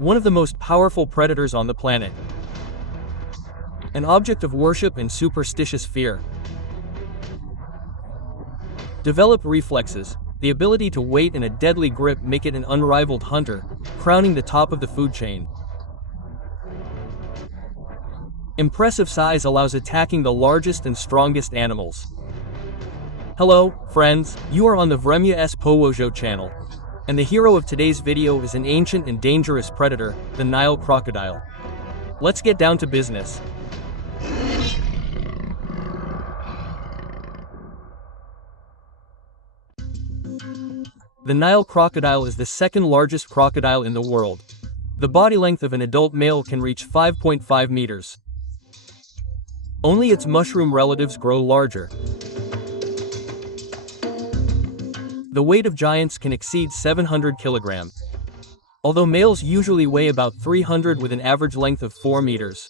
one of the most powerful predators on the planet. An object of worship and superstitious fear. Developed reflexes, the ability to wait and a deadly grip make it an unrivaled hunter, crowning the top of the food chain. Impressive size allows attacking the largest and strongest animals. Hello, friends, you are on the Vremya S. Powojo channel. And the hero of today's video is an ancient and dangerous predator, the Nile crocodile. Let's get down to business. The Nile crocodile is the second largest crocodile in the world. The body length of an adult male can reach 5.5 meters. Only its mushroom relatives grow larger. The weight of giants can exceed 700 kilograms. Although males usually weigh about 300 with an average length of 4 meters.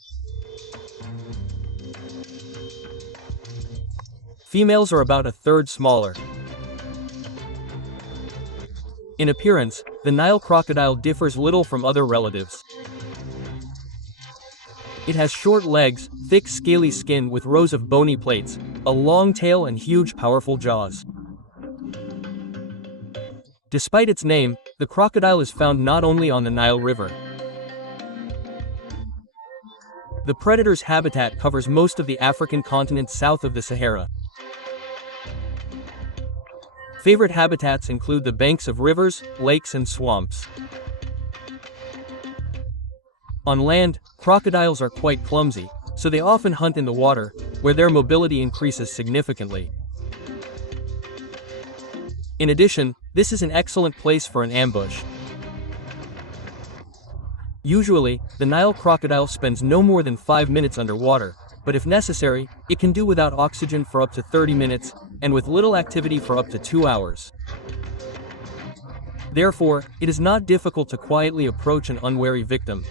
Females are about a third smaller. In appearance, the Nile crocodile differs little from other relatives. It has short legs, thick scaly skin with rows of bony plates, a long tail and huge powerful jaws. Despite its name, the crocodile is found not only on the Nile River. The predator's habitat covers most of the African continent south of the Sahara. Favorite habitats include the banks of rivers, lakes and swamps. On land, crocodiles are quite clumsy, so they often hunt in the water, where their mobility increases significantly. In addition, this is an excellent place for an ambush. Usually, the Nile crocodile spends no more than 5 minutes underwater, but if necessary, it can do without oxygen for up to 30 minutes, and with little activity for up to 2 hours. Therefore, it is not difficult to quietly approach an unwary victim.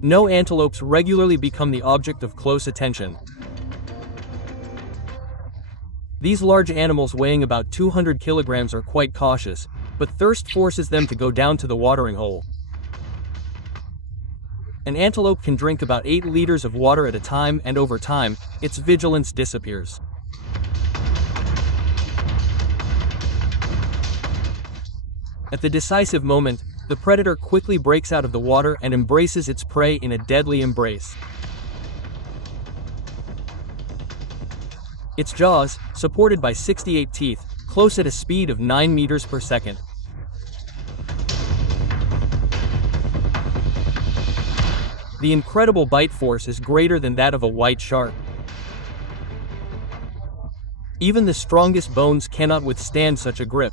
No antelopes regularly become the object of close attention. These large animals weighing about 200 kilograms are quite cautious, but thirst forces them to go down to the watering hole. An antelope can drink about 8 liters of water at a time, and over time, its vigilance disappears. At the decisive moment, the predator quickly breaks out of the water and embraces its prey in a deadly embrace. Its jaws, supported by 68 teeth, close at a speed of 9 meters per second. The incredible bite force is greater than that of a white shark. Even the strongest bones cannot withstand such a grip.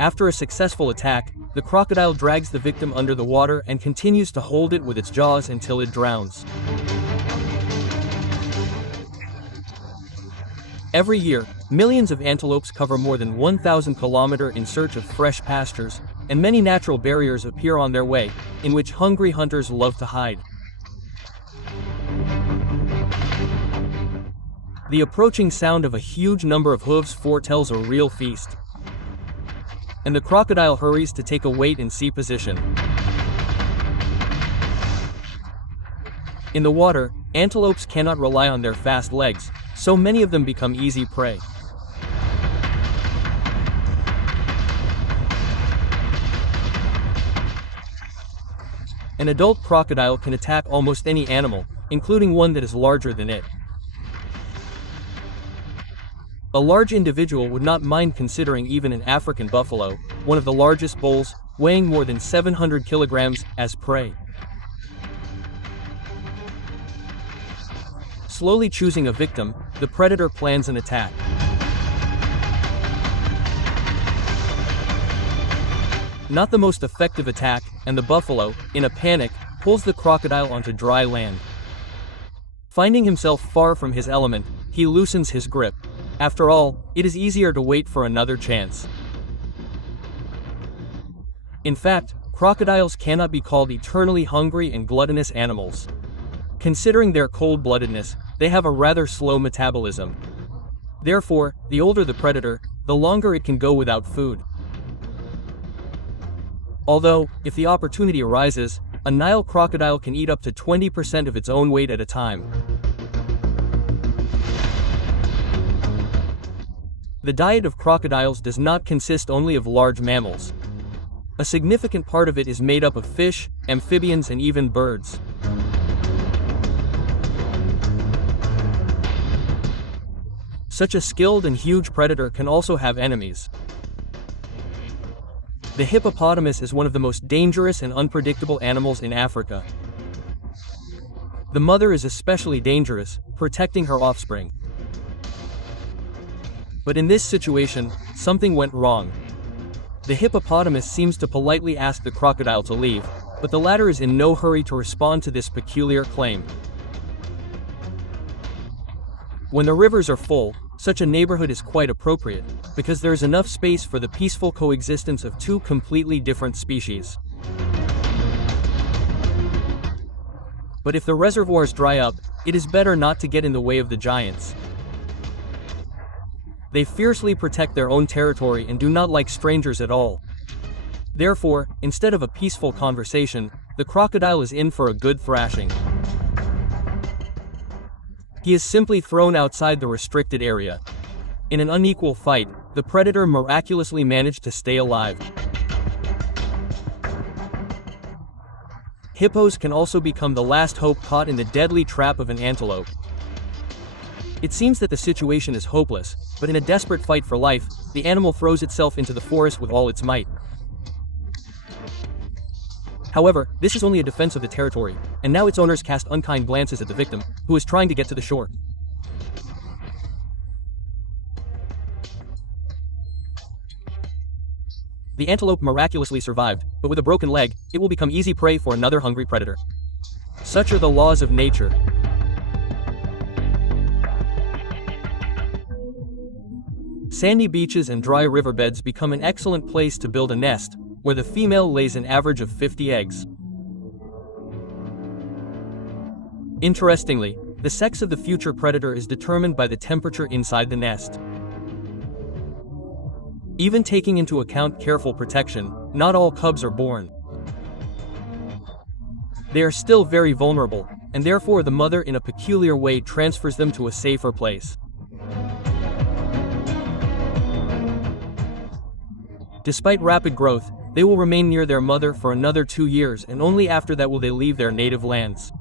After a successful attack, the crocodile drags the victim under the water and continues to hold it with its jaws until it drowns. Every year, millions of antelopes cover more than 1,000 kilometers in search of fresh pastures, and many natural barriers appear on their way, in which hungry hunters love to hide. The approaching sound of a huge number of hooves foretells a real feast. And the crocodile hurries to take a wait-and-see position. In the water, antelopes cannot rely on their fast legs, so many of them become easy prey. An adult crocodile can attack almost any animal, including one that is larger than it. A large individual would not mind considering even an African buffalo, one of the largest bulls, weighing more than 700 kilograms, as prey. Slowly choosing a victim, the predator plans an attack. Not the most effective attack, and the buffalo, in a panic, pulls the crocodile onto dry land. Finding himself far from his element, he loosens his grip. After all, it is easier to wait for another chance. In fact, crocodiles cannot be called eternally hungry and gluttonous animals. Considering their cold-bloodedness, they have a rather slow metabolism. Therefore, the older the predator, the longer it can go without food. Although, if the opportunity arises, a Nile crocodile can eat up to 20% of its own weight at a time. The diet of crocodiles does not consist only of large mammals. A significant part of it is made up of fish, amphibians, and even birds. Such a skilled and huge predator can also have enemies. The hippopotamus is one of the most dangerous and unpredictable animals in Africa. The mother is especially dangerous, protecting her offspring. But in this situation, something went wrong. The hippopotamus seems to politely ask the crocodile to leave, but the latter is in no hurry to respond to this peculiar claim. When the rivers are full, such a neighborhood is quite appropriate, because there is enough space for the peaceful coexistence of two completely different species. But if the reservoirs dry up, it is better not to get in the way of the giants. They fiercely protect their own territory and do not like strangers at all. Therefore, instead of a peaceful conversation, the crocodile is in for a good thrashing. He is simply thrown outside the restricted area. In an unequal fight, the predator miraculously managed to stay alive. Hippos can also become the last hope caught in the deadly trap of an antelope. It seems that the situation is hopeless, but in a desperate fight for life, the animal throws itself into the forest with all its might. However, this is only a defense of the territory, and now its owners cast unkind glances at the victim, who is trying to get to the shore. The antelope miraculously survived, but with a broken leg, it will become easy prey for another hungry predator. Such are the laws of nature. Sandy beaches and dry riverbeds become an excellent place to build a nest, where the female lays an average of 50 eggs. Interestingly, the sex of the future predator is determined by the temperature inside the nest. Even taking into account careful protection, not all cubs are born. They are still very vulnerable, and therefore the mother in a peculiar way transfers them to a safer place. Despite rapid growth, they will remain near their mother for another 2 years, and only after that will they leave their native lands.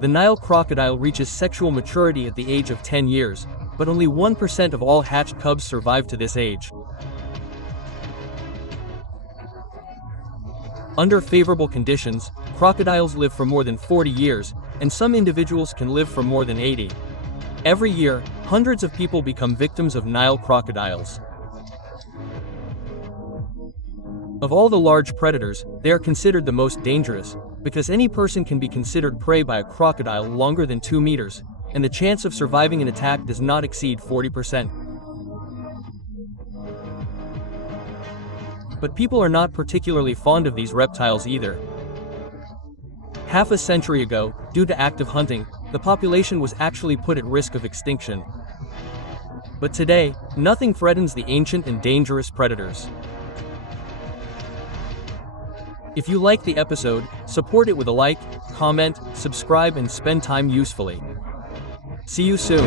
The Nile crocodile reaches sexual maturity at the age of 10 years, but only 1% of all hatched cubs survive to this age. Under favorable conditions, crocodiles live for more than 40 years, and some individuals can live for more than 80. Every year, hundreds of people become victims of Nile crocodiles. Of all the large predators, they are considered the most dangerous, because any person can be considered prey by a crocodile longer than 2 meters, and the chance of surviving an attack does not exceed 40%. But people are not particularly fond of these reptiles either. Half a century ago, due to active hunting, the population was actually put at risk of extinction. But today, nothing threatens the ancient and dangerous predators. If you liked the episode, support it with a like, comment, subscribe, and spend time usefully. See you soon.